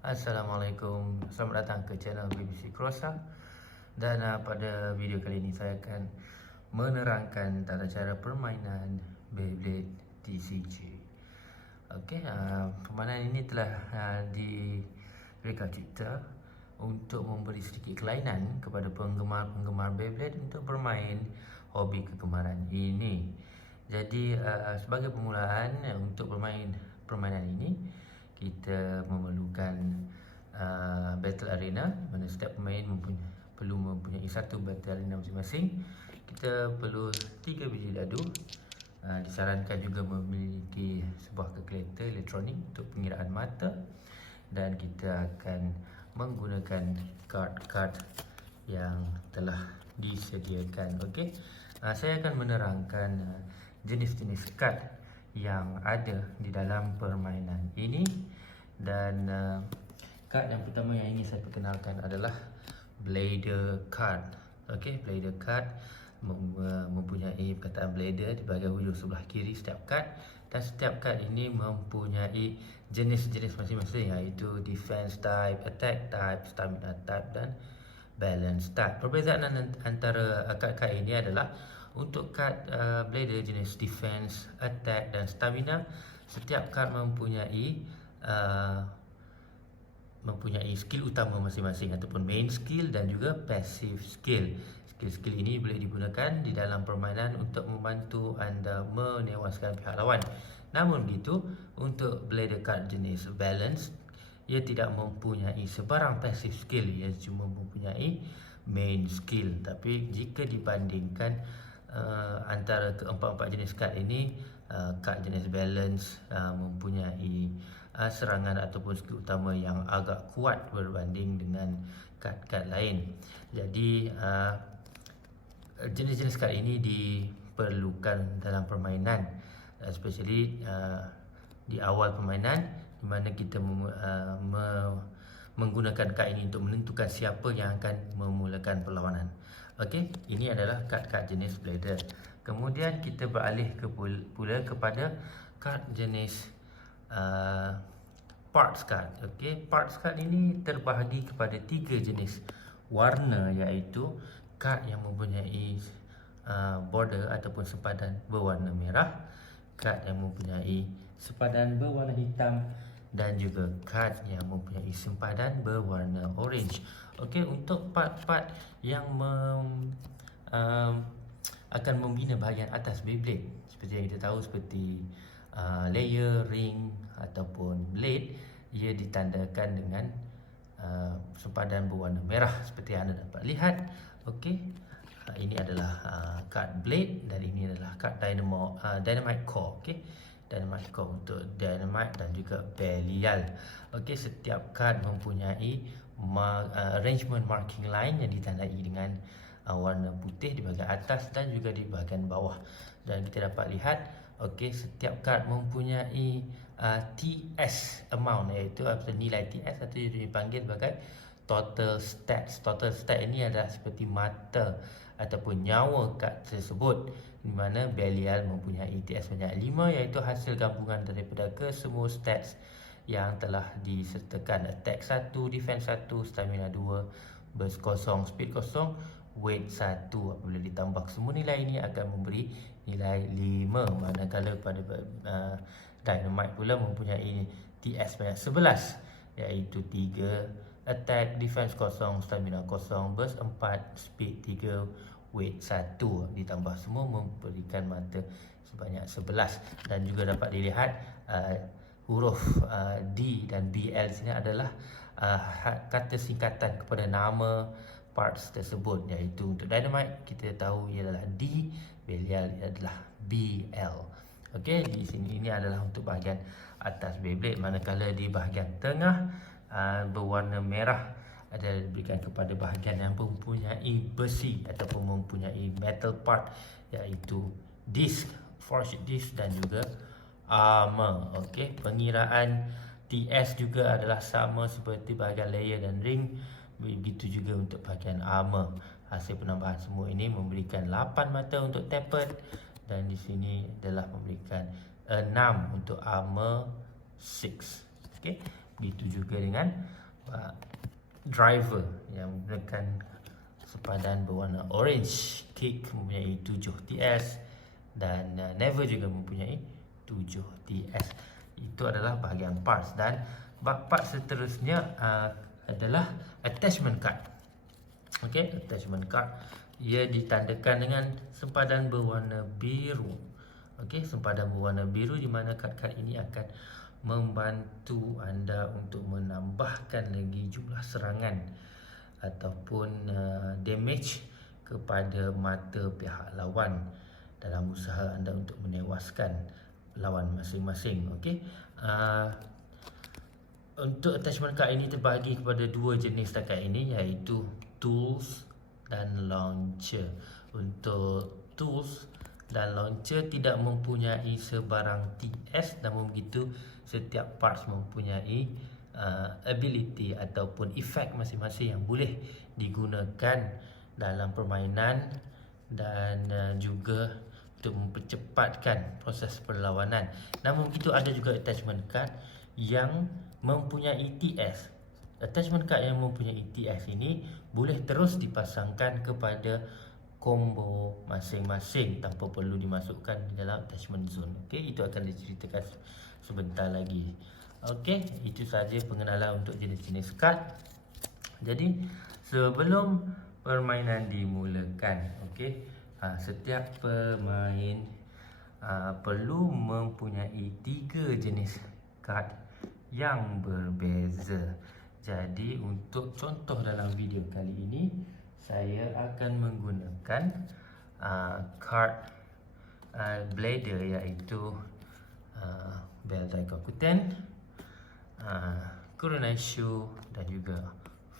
Assalamualaikum, selamat datang ke channel BBC Crossa. Dan pada video kali ini saya akan menerangkan tata cara permainan Beyblade TCG. Okey, permainan ini telah direka cipta untuk memberi sedikit kelainan kepada penggemar-penggemar Beyblade untuk bermain hobi kegemaran ini. Jadi sebagai permulaan untuk bermain permainan ini, kita memerlukan battle arena, mana setiap pemain perlu mempunyai satu battle arena masing-masing. Kita perlu 3 biji dadu. Disarankan juga memiliki sebuah kalkulator elektronik untuk pengiraan mata, dan kita akan menggunakan kad-kad yang telah disediakan. Okey, saya akan menerangkan jenis-jenis kad yang ada di dalam permainan ini. Dan kad yang pertama yang ingin saya perkenalkan adalah Blader card. Okey, Blader card mempunyai perkataan Blader di bahagian hujung sebelah kiri setiap kad, dan setiap kad ini mempunyai jenis-jenis masing-masing, iaitu defense type, attack type, stamina type dan balance type. Perbezaan antara kad-kad ini adalah untuk kad Blader jenis defense, attack dan stamina, setiap kad mempunyai skill utama masing-masing ataupun main skill dan juga passive skill. Skill-skill ini boleh digunakan di dalam permainan untuk membantu anda menewaskan pihak lawan. Namun begitu, untuk Blader card jenis balance, ia tidak mempunyai sebarang passive skill, ia cuma mempunyai main skill. Tapi jika dibandingkan antara keempat-empat jenis kad ini, kad jenis balance mempunyai serangan ataupun skill utama yang agak kuat berbanding dengan kad-kad lain. Jadi jenis-jenis kad ini diperlukan dalam permainan, especially di awal permainan, di mana kita menggunakan kad ini untuk menentukan siapa yang akan memulakan perlawanan. Okey, ini adalah kad-kad jenis Blader. Kemudian kita beralih pula kepada kad jenis parts card. Okey, parts card ini terbahagi kepada 3 jenis warna, iaitu kad yang mempunyai border ataupun sempadan berwarna merah, kad yang mempunyai sempadan berwarna hitam, dan juga kad yang mempunyai sempadan berwarna orange. Okey, untuk part-part yang akan membina bahagian atas Beyblade, seperti yang kita tahu, seperti layer, ring ataupun blade, ia ditandakan dengan sempadan berwarna merah seperti yang anda dapat lihat. Okey, ini adalah kad blade dan ini adalah kad dynamite core. Okey, dynamite core untuk dynamite dan juga Belial. Okey, setiap kad mempunyai arrangement marking line yang ditandai dengan warna putih di bahagian atas dan juga di bahagian bawah. Dan kita dapat lihat, okey, setiap kad mempunyai TS amount, iaitu nilai TS atau dipanggil sebagai total stats. Total stat ini adalah seperti mata ataupun nyawa kad tersebut, di mana Belial mempunyai TS banyak 5, iaitu hasil gabungan daripada kesemua stats yang telah disertakan: attack 1, defense 1, stamina 2, burst 0, speed 0, weight 1. Apabila ditambah semua nilai ini akan memberi nilai 5. Manakala pada dynamite pula mempunyai TS banyak 11, iaitu 3, attack, defense 0, stamina 0, burst 4, speed 3, weight 1. Ditambah semua memberikan mata sebanyak 11. Dan juga dapat dilihat huruf D dan BL sini adalah kata singkatan kepada nama parts tersebut, iaitu untuk dynamite kita tahu ia adalah D, Belial adalah BL. Okey, di sini ini adalah untuk bahagian atas Beyblade, manakala di bahagian tengah berwarna merah adalah diberikan kepada bahagian yang mempunyai besi ataupun mempunyai metal part, iaitu disc, forged disc dan juga armor. Okey, pengiraan TS juga adalah sama seperti bahagian layer dan ring. Begitu juga untuk bahagian armor. Hasil penambahan semua ini memberikan 8 mata untuk tapered, dan di sini adalah memberikan 6 untuk armor 6. Okey, Begitu juga dengan driver yang menggunakan sempadan berwarna orange. Kick mempunyai 7 TS dan Never juga mempunyai 7 TS. Itu adalah bahagian parts. Dan part seterusnya adalah attachment card. Okey, attachment card ia ditandakan dengan sempadan berwarna biru. Okey, sempadan berwarna biru di mana kad-kad ini akan membantu anda untuk menambahkan lagi jumlah serangan ataupun damage kepada mata pihak lawan dalam usaha anda untuk menewaskan lawan masing-masing. Okey, untuk attachment card ini terbahagi kepada dua jenis takat ini, iaitu tools dan launcher. Untuk tools dan launcher tidak mempunyai sebarang TS, namun begitu setiap parts mempunyai ability ataupun efek masing-masing yang boleh digunakan dalam permainan dan juga untuk mempercepatkan proses perlawanan. Namun begitu ada juga attachment card yang mempunyai TS. Attachment card yang mempunyai TS ini boleh terus dipasangkan kepada combo masing-masing tanpa perlu dimasukkan di dalam attachment zone. Okey, itu akan diceritakan sebentar lagi. Okey, itu sahaja pengenalan untuk jenis-jenis kad. Jadi sebelum permainan dimulakan, okey, setiap pemain perlu mempunyai 3 jenis kad yang berbeza. Jadi untuk contoh dalam video kali ini, saya akan menggunakan card blader, iaitu Beldai Kokuten, Kuronaishu dan juga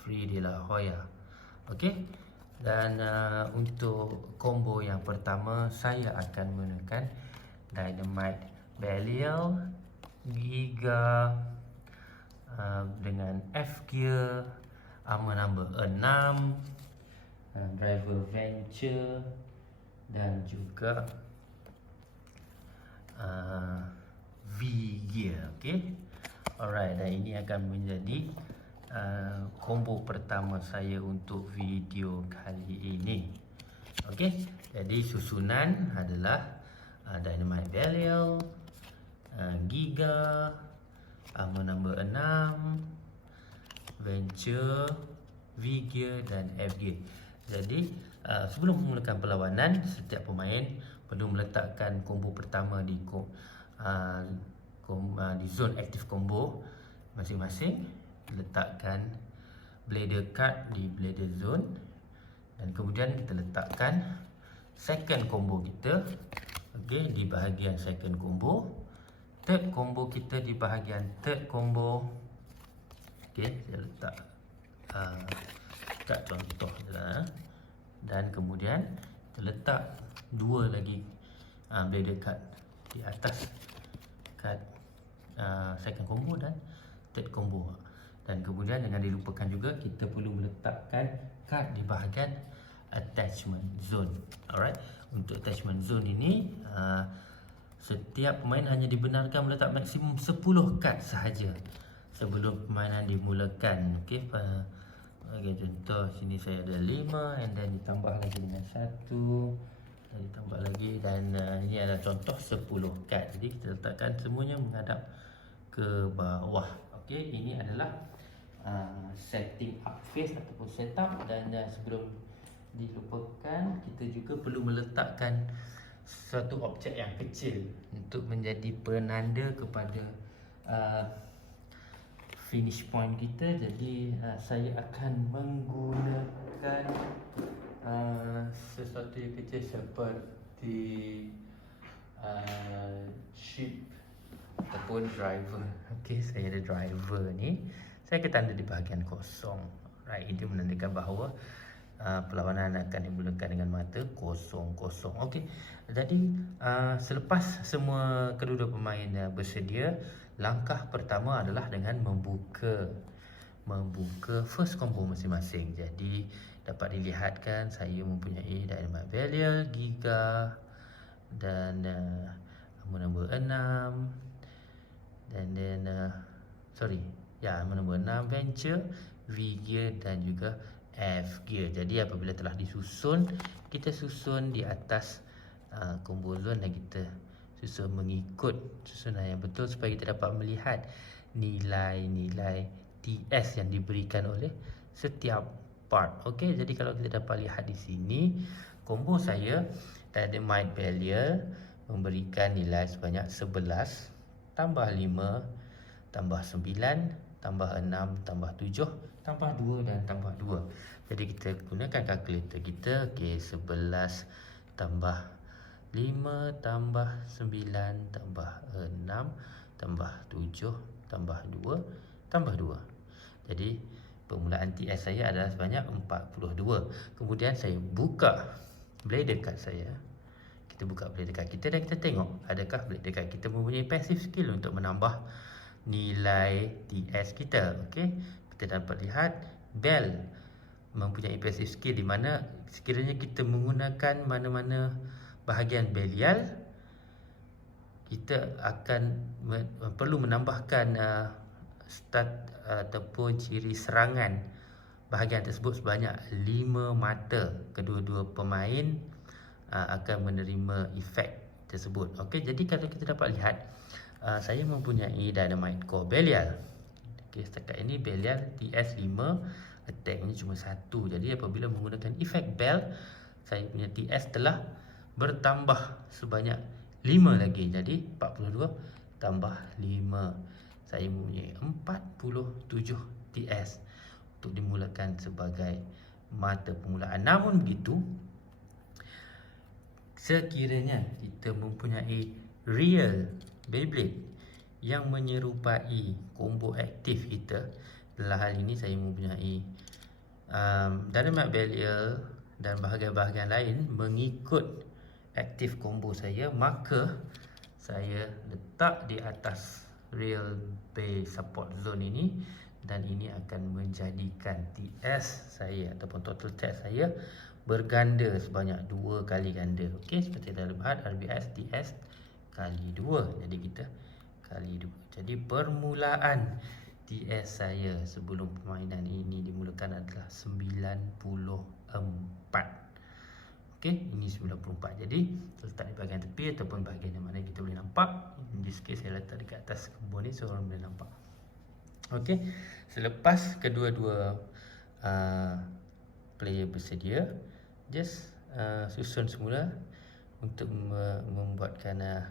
Free de la Hoya. Okey, dan untuk combo yang pertama saya akan menggunakan Dynamite Belial, Giga dengan F gear, armor number 6, driver venture dan juga V gear. Okey, alright, dan ini akan menjadi combo pertama saya untuk video kali ini. Okey, jadi susunan adalah Dynamite Belial, Giga, armor number 6, venture, V gear dan F gear. Jadi sebelum memulakan perlawanan, setiap pemain perlu meletakkan combo pertama di zone active combo masing-masing. Letakkan blader card di blader zone, dan kemudian kita letakkan second combo kita, okey, di bahagian second combo. Third combo kita di bahagian third combo. Okey, saya letak kat contoh je. Dan kemudian kita letak dua lagi blader card di atas card second combo dan third combo. Dan kemudian jangan dilupakan juga kita perlu meletakkan card di bahagian attachment zone. Alright, untuk attachment zone ini setiap pemain hanya dibenarkan meletak maksimum 10 kad sahaja sebelum permainan dimulakan. Okey, contoh sini saya ada 5, and then ditambah lagi dengan 1, dan ditambah lagi, dan ini adalah contoh 10 kad. Jadi kita letakkan semuanya menghadap ke bawah. Okey, ini adalah setting up face ataupun setup. Dan sebelum dilupakan, kita juga perlu meletakkan satu objek yang kecil untuk menjadi penanda kepada finish point kita. Jadi saya akan menggunakan sesuatu yang kecil seperti ship ataupun driver. Okey, saya ada driver ni. Saya akan tanda di bahagian kosong. Right, itu menandakan bahawa perlawanan akan dimulakan dengan mata kosong-kosong. Okey, jadi selepas semua kedua-dua pemain bersedia, langkah pertama adalah dengan membuka first combo masing-masing. Jadi dapat dilihatkan saya mempunyai Dynamite Belial, Giga dan armor number 6, dan then Ya, nombor 6 venture, V gear dan juga F gear. Jadi apabila telah disusun, kita susun di atas combo zone dan kita susun mengikut susunan yang betul supaya kita dapat melihat nilai-nilai TS yang diberikan oleh setiap part. Okey, jadi kalau kita dapat lihat di sini, combo saya dynamite barrier memberikan nilai sebanyak 11 tambah 5 tambah 9 tambah 6 tambah 7 tambah 2 dan tambah 2. Jadi kita gunakan kalkulator kita. Okey, 11 tambah 5 tambah 9 tambah 6 tambah 7 tambah 2 tambah 2. Jadi permulaan TS saya adalah sebanyak 42. Kemudian saya buka blader card saya. Kita buka blader card kita dan kita tengok adakah blader card kita mempunyai passive skill untuk menambah nilai TS kita. Okey, kita dapat lihat bell mempunyai passive skill di mana sekiranya kita menggunakan mana-mana bahagian belial, kita akan perlu menambahkan stat ataupun ciri serangan bahagian tersebut sebanyak 5 mata. Kedua-dua pemain akan menerima efek tersebut. Okey, jadi kalau kita dapat lihat, saya mempunyai dynamite core belial. Okey, setakat ini belial TS 5, attack-nya cuma 1. Jadi apabila menggunakan efek bell, saya punya TS telah bertambah sebanyak 5 lagi. Jadi 42 tambah 5, saya mempunyai 47 TS untuk dimulakan sebagai mata permulaan. Namun begitu, sekiranya kita mempunyai real Beyblade yang menyerupai combo aktif kita, dalam hal ini saya mempunyai dynamite barrier dan bahagian-bahagian lain mengikut aktif combo saya, maka saya letak di atas real bay support zone ini dan ini akan menjadikan TS saya ataupun total TS saya berganda sebanyak 2 kali ganda. Okey, seperti dah lihat RBS TS kali 2. Jadi kita kali 2. Jadi permulaan TS saya sebelum permainan ini dimulakan adalah 94. Okey, ini 94. Jadi letak di bahagian tepi ataupun bahagian yang mana kita boleh nampak. In this case saya letak dekat atas combo ni so orang boleh nampak. Okey, selepas kedua-dua player bersedia, just susun semula untuk membuatkan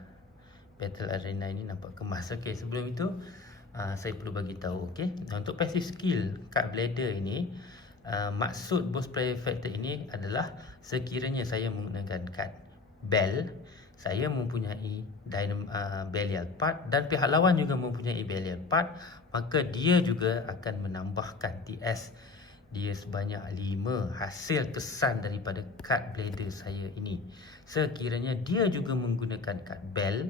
battle arena ini nampak kemas. Okey, sebelum itu saya perlu bagi tahu, okey, untuk passive skill card blader ini, maksud boss player factor ini adalah sekiranya saya menggunakan kad bell, saya mempunyai belial part dan pihak lawan juga mempunyai belial part, maka dia juga akan menambahkan TS dia sebanyak 5 hasil kesan daripada kad blader saya ini. Sekiranya dia juga menggunakan kad bell,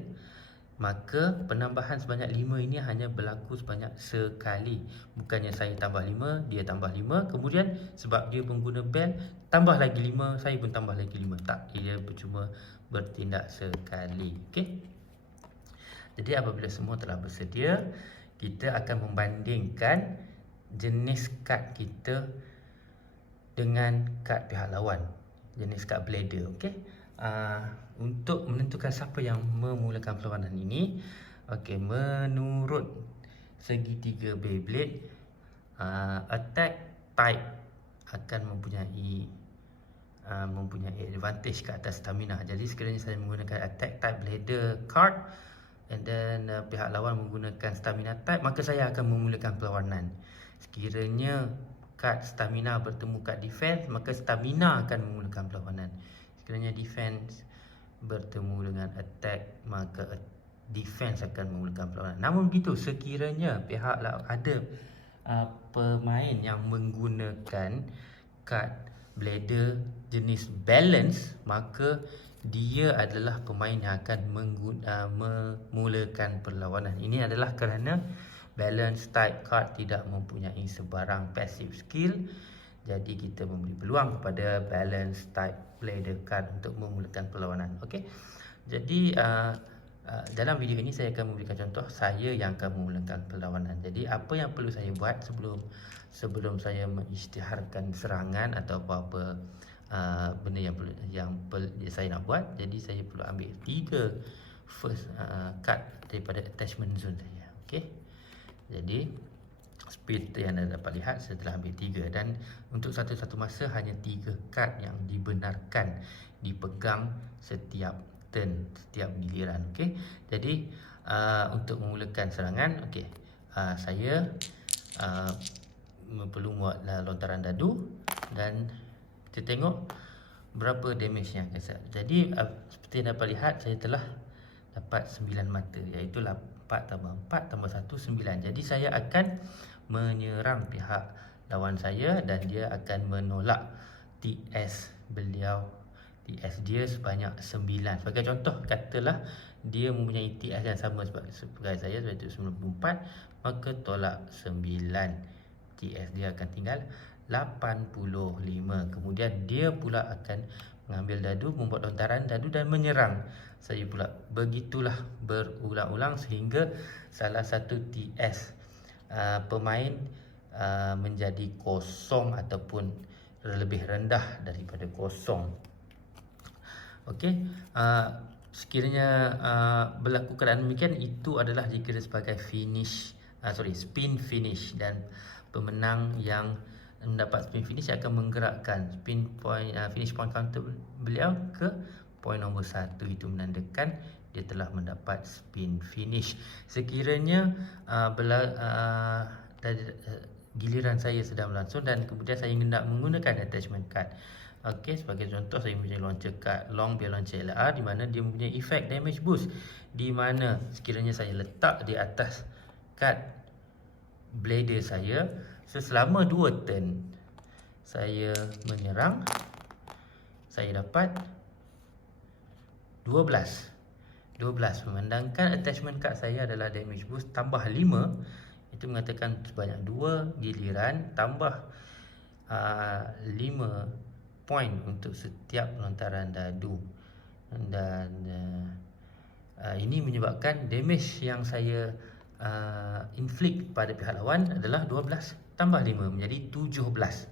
maka penambahan sebanyak 5 ini hanya berlaku sebanyak sekali. Bukannya saya tambah 5, dia tambah 5, kemudian sebab dia pengguna bell, tambah lagi 5, saya pun tambah lagi 5. Tak, ia cuma bertindak sekali. Okey. Jadi apabila semua telah bersedia, kita akan membandingkan jenis kad kita dengan kad pihak lawan, jenis kad blader. Okey. Untuk menentukan siapa yang memulakan perlawanan ini, okey, menurut segitiga Beyblade, attack type akan mempunyai advantage ke atas stamina. Jadi sekiranya saya menggunakan attack type blader card and then pihak lawan menggunakan stamina type, maka saya akan memulakan perlawanan. Sekiranya kad stamina bertemu kad defense, maka stamina akan memulakan perlawanan. Sekiranya defense bertemu dengan attack, maka defense akan memulakan perlawanan. Namun begitu, sekiranya pihak ada pemain yang menggunakan kad blader jenis balance, maka dia adalah pemain yang akan memulakan perlawanan. Ini adalah kerana balance type card tidak mempunyai sebarang passive skill. Jadi kita memberi peluang kepada balance type blader card untuk memulakan perlawanan. Okey. Jadi dalam video ini saya akan memberikan contoh saya yang akan memulakan perlawanan. Jadi apa yang perlu saya buat sebelum saya mengisytiharkan serangan atau apa-apa benda yang saya nak buat. Jadi saya perlu ambil 3 first card daripada attachment zone saya. Okey. Jadi seperti yang anda dapat lihat, saya telah ambil 3, dan untuk satu-satu masa hanya 3 kad yang dibenarkan dipegang setiap turn, setiap giliran. Okey. Jadi untuk memulakan serangan, okey, saya perlu buat lontaran dadu, dan kita tengok berapa damage yang akan saya. Jadi seperti yang dapat lihat, saya telah dapat 9 mata, iaitu 4 tambah 4 tambah 1, 9. Jadi saya akan menyerang pihak lawan saya dan dia akan menolak TS beliau, TS dia sebanyak 9. Sebagai contoh, katalah dia mempunyai TS yang sama sebagai saya, iaitu 94, maka tolak 9, TS dia akan tinggal 85. Kemudian dia pula akan mengambil dadu, membuat lontaran dadu dan menyerang saya pula. Begitulah berulang-ulang sehingga salah satu TS pemain menjadi kosong ataupun lebih rendah daripada kosong. Okey, sekiranya berlaku keadaan demikian, itu adalah dikira sebagai spin finish, dan pemenang yang mendapat spin finish akan menggerakkan finish point counter beliau ke poin nombor 1. Itu menandakan dia telah mendapat spin finish. Sekiranya giliran saya sedang berlangsung dan kemudian saya hendak menggunakan attachment card. Okey, sebagai contoh, saya mempunyai launcher card long biar launcher LR, di mana dia mempunyai effect damage boost, di mana sekiranya saya letak di atas card blader saya, selama 2 turn saya menyerang, saya dapat 12. Memandangkan attachment card saya adalah damage boost tambah 5, itu mengatakan sebanyak 2 giliran tambah 5 poin untuk setiap lontaran dadu, dan ini menyebabkan damage yang saya inflict pada pihak lawan adalah 12 tambah 5 menjadi 17.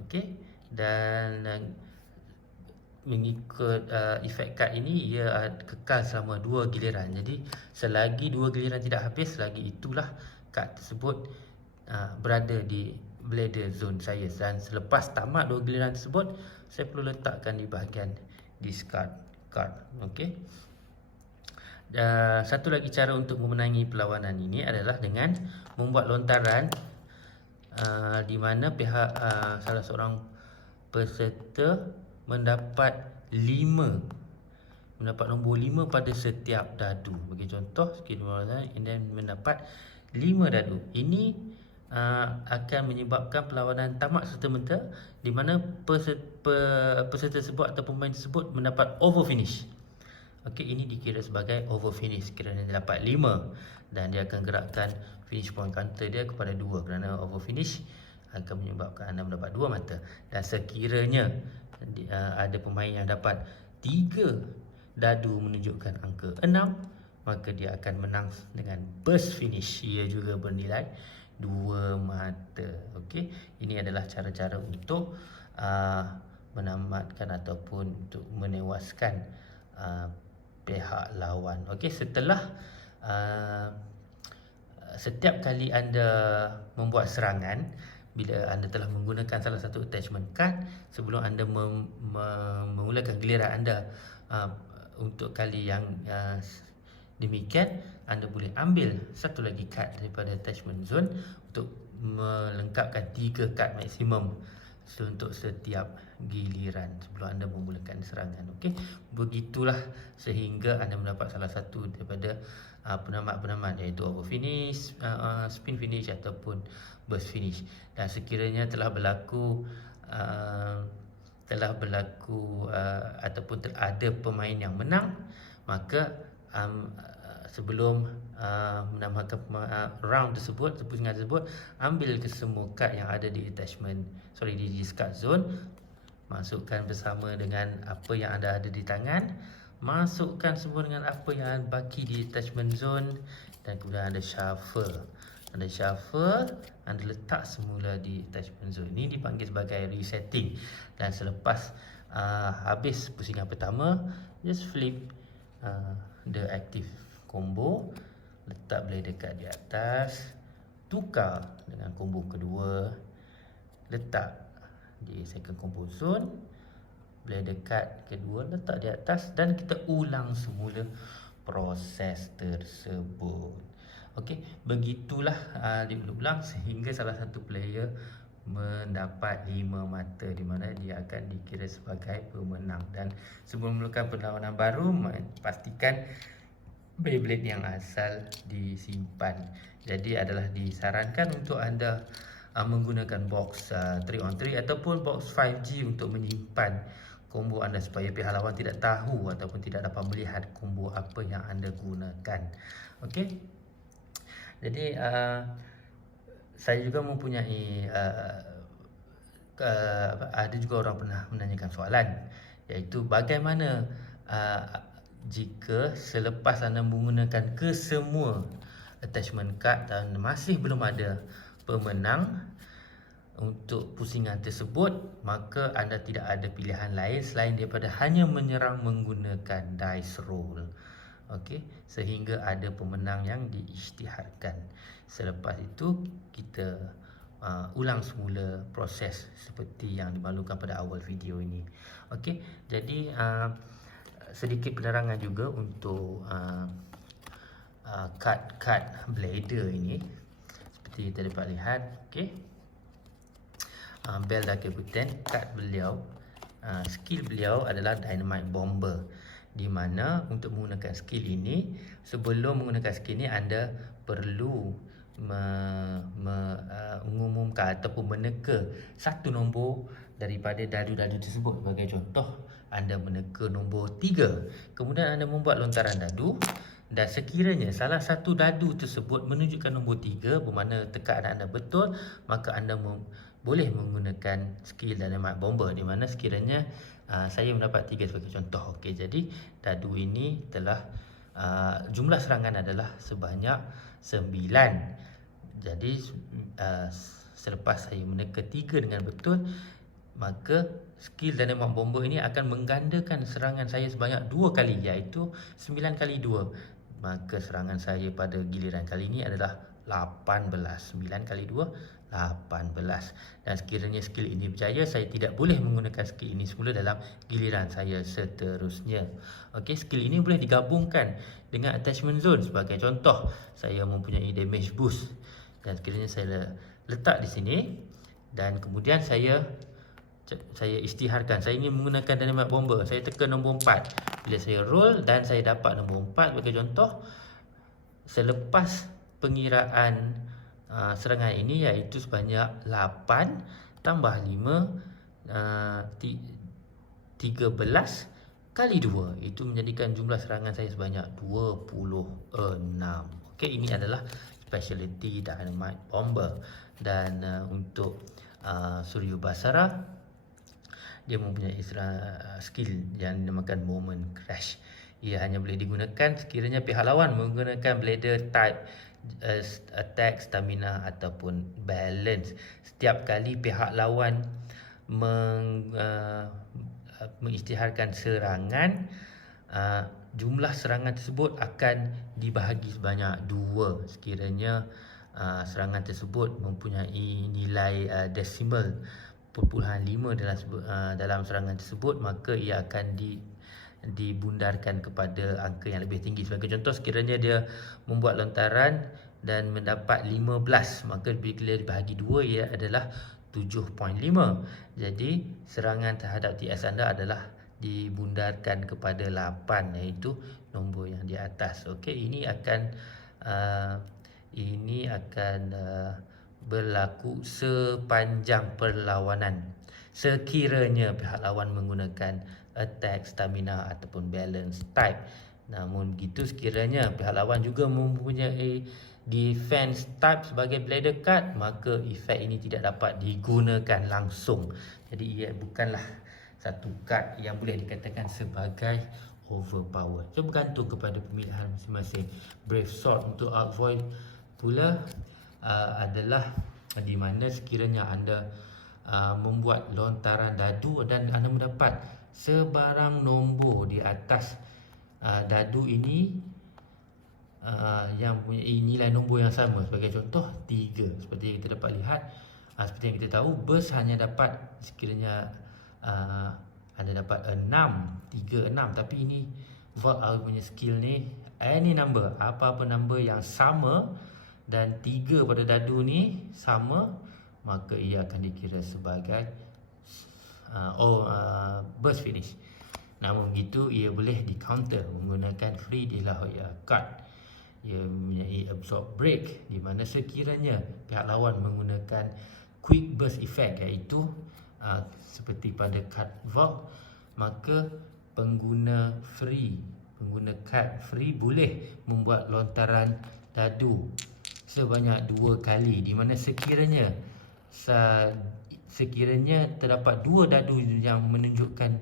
Okey, dan mengikut efek kad ini, ia kekal selama 2 giliran. Jadi selagi 2 giliran tidak habis, selagi itulah kad tersebut berada di blader zone saya, dan selepas tamat 2 giliran tersebut, saya perlu letakkan di bahagian discard card. Okey. Satu lagi cara untuk memenangi perlawanan ini adalah dengan membuat lontaran di mana pihak salah seorang peserta mendapat nombor 5 pada setiap dadu. Bagi contoh, mendapat 5 dadu. Ini akan menyebabkan perlawanan tamat serta-merta, di mana peserta tersebut atau pemain tersebut mendapat over finish. Okey, ini dikira sebagai over finish kerana dia dapat 5, dan dia akan gerakkan finish point counter dia kepada 2, kerana over finish akan menyebabkan anda mendapat 2 mata. Dan sekiranya ada pemain yang dapat 3 dadu menunjukkan angka 6, maka dia akan menang dengan burst finish. Ia juga bernilai 2 mata. Okey, ini adalah cara-cara untuk menamatkan ataupun untuk menewaskan pihak lawan. Okey, setelah setiap kali anda membuat serangan, bila anda telah menggunakan salah satu attachment card, sebelum anda memulakan giliran anda untuk kali yang demikian, anda boleh ambil satu lagi card daripada attachment zone untuk melengkapkan 3 card maksimum untuk setiap giliran sebelum anda memulakan serangan. Okey, begitulah sehingga anda mendapat salah satu daripada penamat-penamat, iaitu over finish, spin finish ataupun burst finish. Dan sekiranya telah berlaku ataupun ada pemain yang menang, maka sebelum menamakan round tersebut, pertandingan tersebut, ambil kesemua kad yang ada di discard zone, masukkan bersama dengan apa yang anda ada di tangan, masukkan semua dengan apa yang baki di attachment zone, dan kemudian ada shuffle. Anda letak semula di attachment zone. Ini dipanggil sebagai resetting. Dan selepas habis pusingan pertama, just flip the active combo, letak blader cut di atas, tukar dengan combo kedua, letak di second combo zone, blader cut kedua letak di atas, dan kita ulang semula proses tersebut. Okey, begitulah diulang sehingga salah satu player mendapat 5 mata, di mana dia akan dikira sebagai pemenang. Dan sebelum melakukan perlawanan baru, pastikan Beyblade yang asal disimpan. Jadi adalah disarankan untuk anda menggunakan box 3-on-3 ataupun box 5G untuk menyimpan combo anda supaya pihak lawan tidak tahu ataupun tidak dapat melihat combo apa yang anda gunakan. Okey. Jadi saya juga mempunyai ada juga orang pernah menanyakan soalan, iaitu bagaimana jika selepas anda menggunakan kesemua attachment card dan masih belum ada pemenang untuk pusingan tersebut, maka anda tidak ada pilihan lain selain daripada hanya menyerang menggunakan dice roll. Okey, sehingga ada pemenang yang diisytiharkan. Selepas itu kita ulang semula proses seperti yang dimaklumkan pada awal video ini. Okey, jadi sedikit penerangan juga untuk kad blader ini. Seperti kita dapat lihat, okey. Bell Dakabuten, kad beliau, skill beliau adalah Dynamite Bomber, di mana untuk menggunakan skill ini, sebelum menggunakan skill ini anda perlu mengumumkan ataupun meneka satu nombor daripada dadu-dadu tersebut. Sebagai contoh, anda meneka nombor 3, kemudian anda membuat lontaran dadu, dan sekiranya salah satu dadu tersebut menunjukkan nombor 3, bermakna tekaan anda betul, maka anda boleh menggunakan skill Dynamite Bomber, di mana sekiranya saya mendapat 3 sebagai contoh. Okey, jadi dadu ini telah jumlah serangan adalah sebanyak 9. Jadi selepas saya meneka 3 dengan betul, maka skill Dynamite Bomber ini akan menggandakan serangan saya sebanyak 2 kali, iaitu 9 kali 2. Maka serangan saya pada giliran kali ini adalah 18. 9 kali 2, 18. Dan sekiranya skill ini berjaya, saya tidak boleh menggunakan skill ini semula dalam giliran saya seterusnya. Okey, skill ini boleh digabungkan dengan attachment zone. Sebagai contoh, saya mempunyai damage boost, dan sekiranya saya letak di sini, dan kemudian saya isytiharkan saya ingin menggunakan Dynamite Bomber, saya tekan nombor 4. Bila saya roll dan saya dapat nombor 4 sebagai contoh, selepas pengiraan serangan ini, iaitu sebanyak 8 tambah 5 13 kali 2, itu menjadikan jumlah serangan saya sebanyak 26. Okey, ini adalah speciality Dynamite Bomber. Dan untuk Suryo Basara, dia mempunyai skill yang dinamakan Moment Crash. Ia hanya boleh digunakan sekiranya pihak lawan menggunakan blader type attack, stamina ataupun balance. Setiap kali pihak lawan mengisytiharkan serangan, jumlah serangan tersebut akan dibahagi sebanyak 2. Sekiranya serangan tersebut mempunyai nilai desimal 0.5 dalam serangan tersebut, maka ia akan dibundarkan kepada angka yang lebih tinggi. Sebagai contoh, sekiranya dia membuat lontaran dan mendapat 15, maka bila dibahagi 2 ia adalah 7.5. Jadi serangan terhadap TS anda adalah dibundarkan kepada 8, iaitu nombor yang di atas. Okey, ini akan berlaku sepanjang perlawanan sekiranya pihak lawan menggunakan attack, stamina ataupun balance type. Namun begitu, sekiranya pihak lawan juga mempunyai defense type sebagai blader card, maka efek ini tidak dapat digunakan langsung. Jadi ia bukanlah satu card yang boleh dikatakan sebagai overpower. So bergantung kepada pemilihan masing-masing. Brave Sword untuk Arc Void pula adalah di mana sekiranya anda membuat lontaran dadu dan anda mendapat sebarang nombor di atas dadu ini yang mempunyai nilai nombor yang sama. Sebagai contoh 3, seperti yang kita dapat lihat. Seperti yang kita tahu, burst hanya dapat sekiranya anda dapat 6, 3, 6. Tapi ini Vault Hour punya skill ni, any number, apa-apa number yang sama dan 3 pada dadu ni sama, maka ia akan dikira sebagai burst finish. Namun begitu, ia boleh di counter menggunakan free di La Hoya card. Ia mempunyai absorb break, di mana sekiranya pihak lawan menggunakan quick burst effect, iaitu seperti pada card Vault, maka pengguna card free boleh membuat lontaran dadu sebanyak 2 kali, di mana sekiranya terdapat 2 dadu yang menunjukkan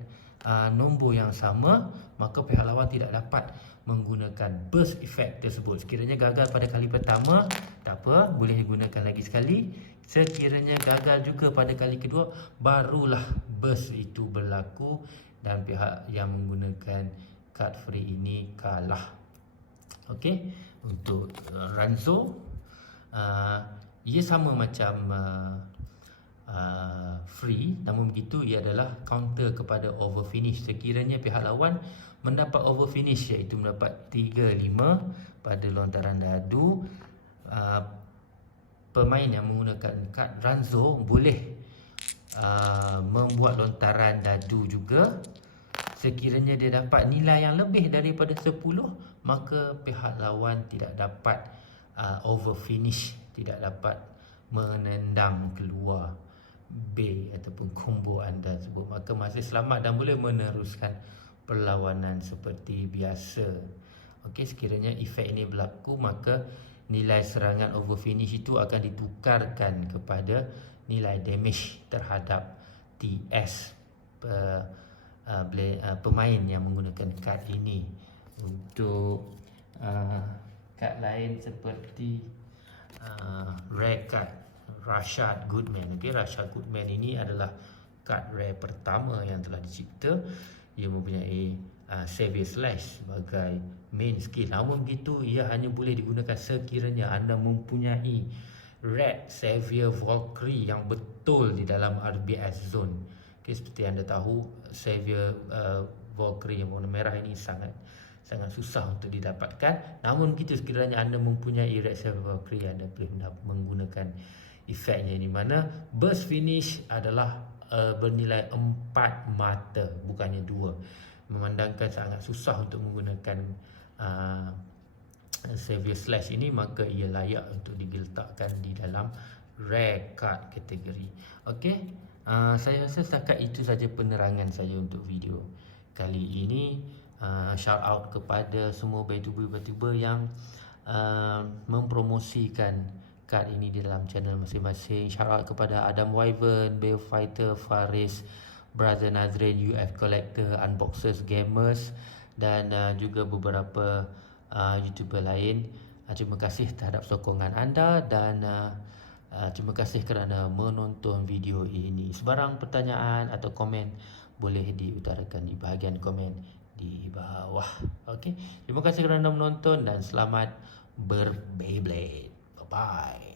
nombor yang sama, maka pihak lawan tidak dapat menggunakan burst effect tersebut. Sekiranya gagal pada kali pertama, tak apa, boleh digunakan lagi sekali. Sekiranya gagal juga pada kali kedua, barulah burst itu berlaku dan pihak yang menggunakan card free ini kalah. Okey, untuk Ranzo, ia sama macam free, namun begitu ia adalah counter kepada over finish. Sekiranya pihak lawan mendapat over finish, iaitu mendapat 3, 5 pada lontaran dadu, pemain yang menggunakan kad Ranzo boleh membuat lontaran dadu juga. Sekiranya dia dapat nilai yang lebih daripada 10, maka pihak lawan tidak dapat over finish, tidak dapat menendang keluar B ataupun combo anda tersebut, maka masih selamat dan boleh meneruskan perlawanan seperti biasa. Okey, sekiranya efek ini berlaku, maka nilai serangan over finish itu akan ditukarkan kepada nilai damage terhadap TS pemain yang menggunakan kad ini. Untuk kad lain seperti rare card Rashad Goodman. Okay, Rashad Goodman ini adalah kad rare pertama yang telah dicipta. Ia mempunyai Savior Slash sebagai main skill. Namun begitu, ia hanya boleh digunakan sekiranya anda mempunyai Red Savior Valkyrie yang betul di dalam RBS zone. Okay, seperti anda tahu, Savior Valkyrie yang warna merah ini sangat susah untuk didapatkan. Namun begitu, sekiranya anda mempunyai Red Savior Valkyrie, anda boleh menggunakan efeknya, di mana burst finish adalah bernilai 4 mata, bukannya 2. Memandangkan sangat susah untuk menggunakan Savior Slash ini, maka ia layak untuk diletakkan di dalam rare card kategori. Okey, saya rasa setakat itu saja penerangan saya untuk video kali ini. Shout out kepada semua YouTuber yang mempromosikan kad ini di dalam channel masing-masing. Shout out kepada Adam Wyvern, Bale Fighter, Faris, Brother Nazrin, UF Collector, Unboxers Gamers dan juga beberapa YouTuber lain. Terima kasih terhadap sokongan anda dan terima kasih kerana menonton video ini. Sebarang pertanyaan atau komen boleh diutarakan di bahagian komen di bawah. Okey, terima kasih kerana menonton dan selamat berbeyblade. Bye.